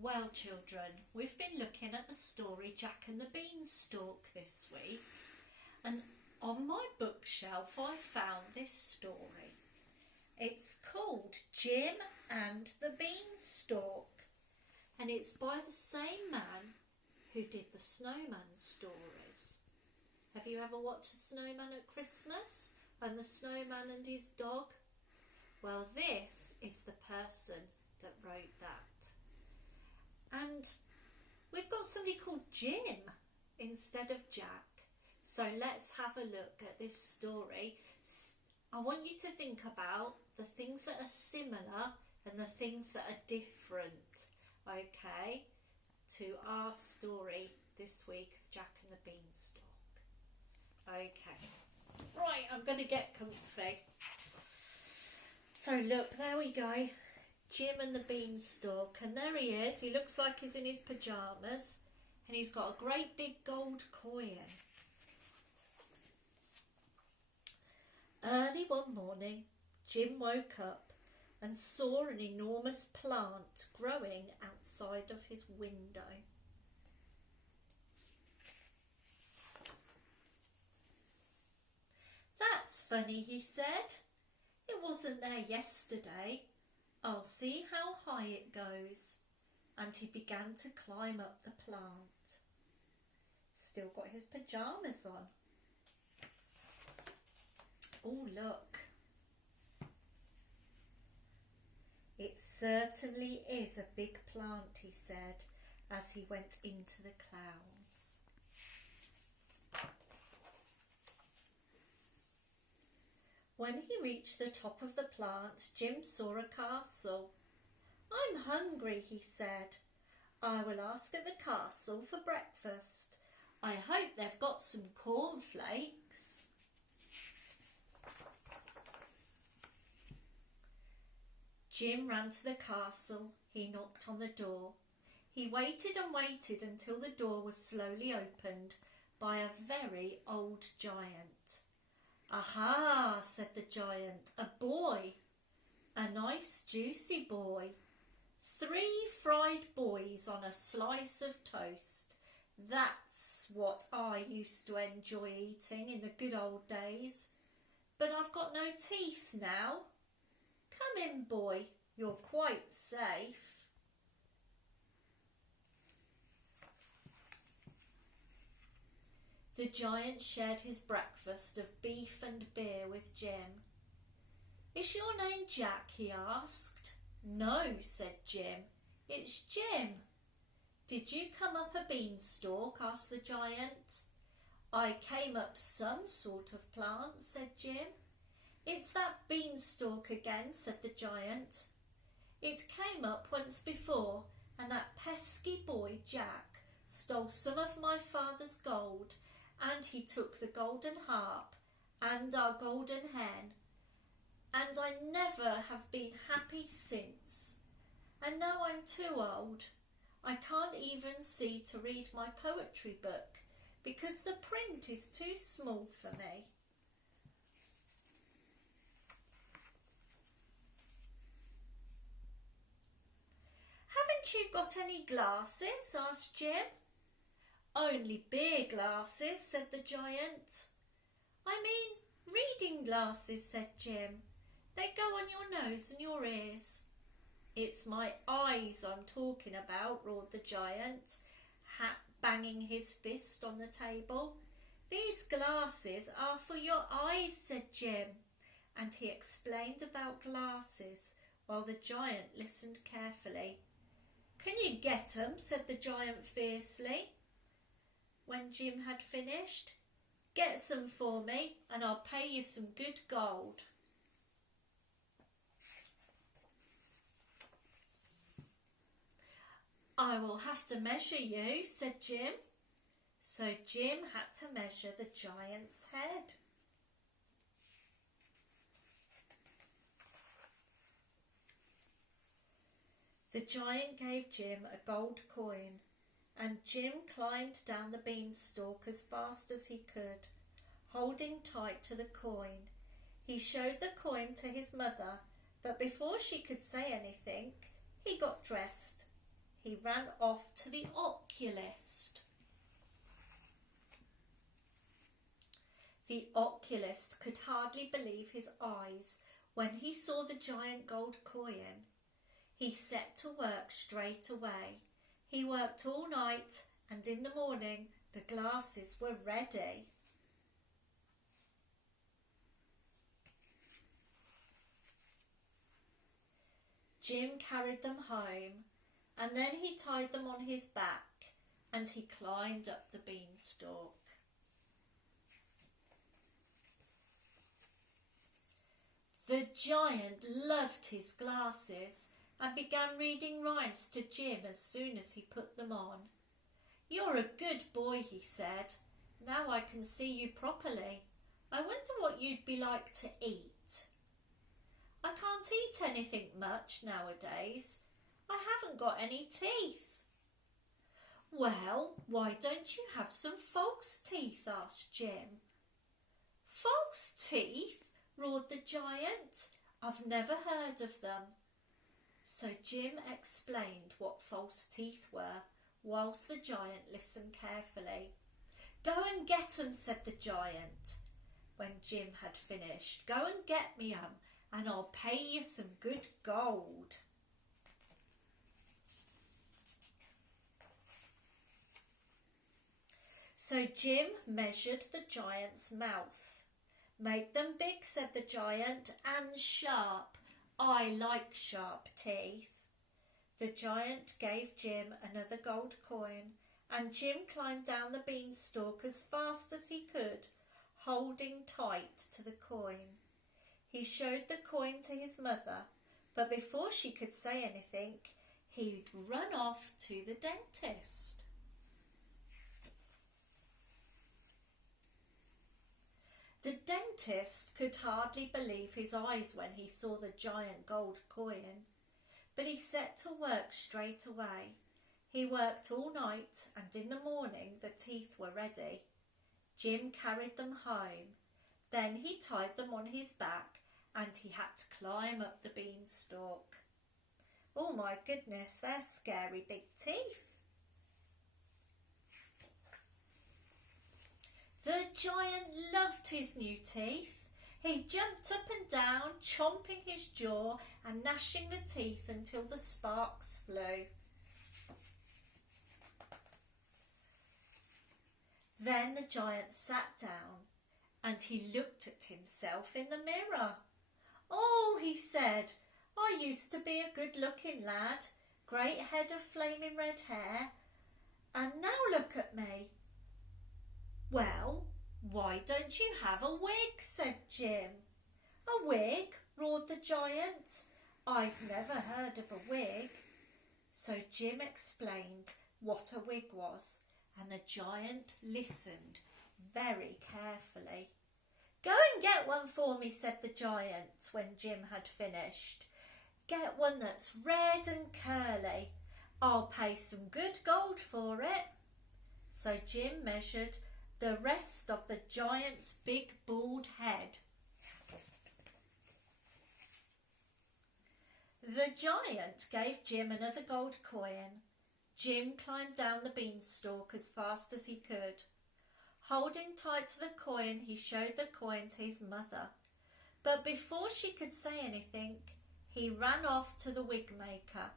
Well, children, we've been looking at the story Jack and the Beanstalk this week, and on my bookshelf I found this story. It's called Jim and the Beanstalk, and it's by the same man who did the Snowman stories. Have you ever watched The Snowman at Christmas and the Snowman and his dog? Well, this is the person that wrote that. And we've got somebody called Jim instead of Jack. So let's have a look at this story. I want you to think about the things that are similar and the things that are different, okay, to our story this week of Jack and the Beanstalk. Okay, right, I'm going to get comfy. So look, there we go. Jim and the Beanstalk, and there he is. He looks like he's in his pyjamas, and he's got a great big gold coin. Early one morning, Jim woke up and saw an enormous plant growing outside of his window. "That's funny," he said. "It wasn't there yesterday. I'll see how high it goes." And he began to climb up the plant. Still got his pyjamas on. Oh, look. "It certainly is a big plant," he said as he went into the clouds. When he reached the top of the plant, Jim saw a castle. "I'm hungry," he said. "I will ask at the castle for breakfast. I hope they've got some cornflakes." Jim ran to the castle. He knocked on the door. He waited and waited until the door was slowly opened by a very old giant. "Aha," said the giant, "a boy, a nice juicy boy. 3 fried boys on a slice of toast. That's what I used to enjoy eating in the good old days. But I've got no teeth now. Come in, boy, you're quite safe." The giant shared his breakfast of beef and beer with Jim. "Is your name Jack?" he asked. "No," said Jim. "It's Jim." "Did you come up a beanstalk?" asked the giant. "I came up some sort of plant," said Jim. "It's that beanstalk again," said the giant. "It came up once before, and that pesky boy Jack stole some of my father's gold, and he took the golden harp and our golden hen, and I never have been happy since. And now I'm too old. I can't even see to read my poetry book because the print is too small for me." "Haven't you got any glasses?" asked Jim. "Only beer glasses," said the giant. "I mean reading glasses," said Jim. "They go on your nose and your ears." "It's my eyes I'm talking about," roared the giant, banging his fist on the table. "These glasses are for your eyes," said Jim, and he explained about glasses while the giant listened carefully. "Can you get 'em?" said the giant fiercely. When Jim had finished, "Get some for me and I'll pay you some good gold." "I will have to measure you," said Jim. So Jim had to measure the giant's head. The giant gave Jim a gold coin, and Jim climbed down the beanstalk as fast as he could, holding tight to the coin. He showed the coin to his mother, but before she could say anything, he got dressed. he ran off to the oculist. The oculist could hardly believe his eyes when he saw the giant gold coin. He set to work straight away. He worked all night, and in the morning the glasses were ready. Jim carried them home, and then he tied them on his back, and he climbed up the beanstalk. The giant loved his glasses and began reading rhymes to Jim as soon as he put them on. "You're a good boy," he said. "Now I can see you properly. I wonder what you'd be like to eat." "I can't eat anything much nowadays. I haven't got any teeth." "Well, why don't you have some false teeth?" asked Jim. "False teeth?" roared the giant. "I've never heard of them." So Jim explained what false teeth were, whilst the giant listened carefully. "Go and get 'em," said the giant. When Jim had finished, "Go and get me 'em, and I'll pay you some good gold." So Jim measured the giant's mouth. "Make them big," said the giant, "and sharp. I like sharp teeth." The giant gave Jim another gold coin, and Jim climbed down the beanstalk as fast as he could, holding tight to the coin. He showed the coin to his mother, but before she could say anything, he'd run off to the dentist. The dentist could hardly believe his eyes when he saw the giant gold coin, but he set to work straight away. He worked all night, and in the morning the teeth were ready. Jim carried them home. Then he tied them on his back, and he had to climb up the beanstalk. "Oh my goodness, they're scary big teeth." The giant loved his new teeth. He jumped up and down, chomping his jaw and gnashing the teeth until the sparks flew. Then the giant sat down and he looked at himself in the mirror. "Oh," he said, "I used to be a good-looking lad, great head of flaming red hair, and now look at me." "Well, why don't you have a wig?" said Jim. "A wig?" roared the giant. "I've never heard of a wig." So Jim explained what a wig was, and the giant listened very carefully. "Go and get one for me," said the giant when Jim had finished. "Get one that's red and curly. I'll pay some good gold for it." So Jim measured the rest of the giant's big bald head. The giant gave Jim another gold coin. Jim climbed down the beanstalk as fast as he could. Holding tight to the coin, he showed the coin to his mother. But before she could say anything, he ran off to the wig maker.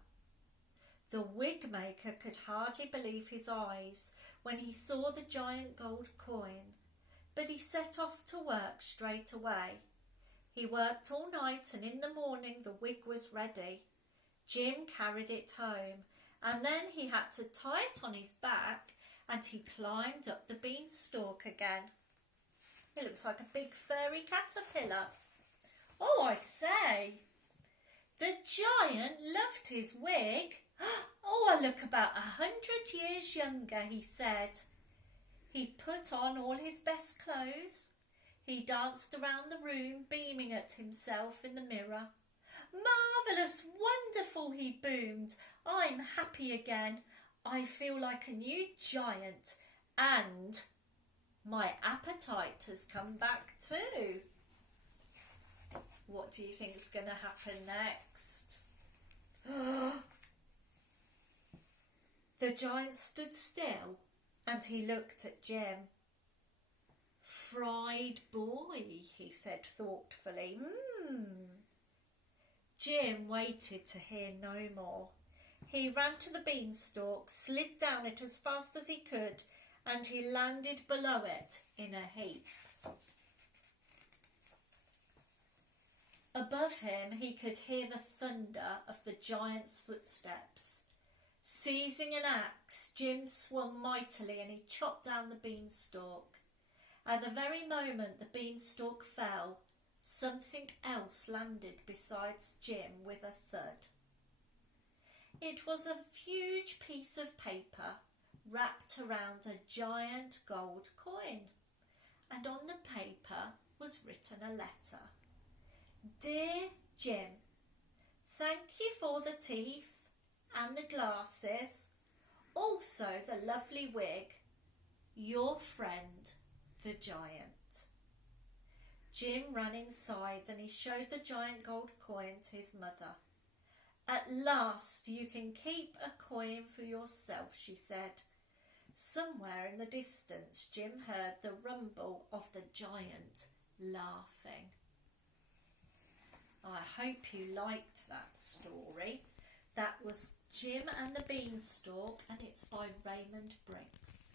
The wig maker could hardly believe his eyes when he saw the giant gold coin, but he set off to work straight away. He worked all night, and in the morning the wig was ready. Jim carried it home, and then he had to tie it on his back, and he climbed up the beanstalk again. It looks like a big furry caterpillar. "Oh, I say, the giant loved his wig. Oh, I look about 100 years younger," he said. He put on all his best clothes. He danced around the room, beaming at himself in the mirror. "Marvellous, wonderful," he boomed. "I'm happy again. I feel like a new giant, and my appetite has come back too." What do you think is going to happen next? The giant stood still and he looked at Jim. "Fried boy," he said thoughtfully. Jim waited to hear no more. He ran to the beanstalk, slid down it as fast as he could, and he landed below it in a heap. Above him he could hear the thunder of the giant's footsteps. Seizing an axe, Jim swung mightily and he chopped down the beanstalk. At the very moment the beanstalk fell, something else landed besides Jim with a thud. It was a huge piece of paper wrapped around a giant gold coin, and on the paper was written a letter. "Dear Jim, thank you for the teeth and the glasses, also the lovely wig. Your friend, the giant." Jim ran inside and he showed the giant gold coin to his mother. "At last you can keep a coin for yourself," she said. Somewhere in the distance Jim heard the rumble of the giant laughing. I hope you liked that story. That was Jim and the Beanstalk, and it's by Raymond Briggs.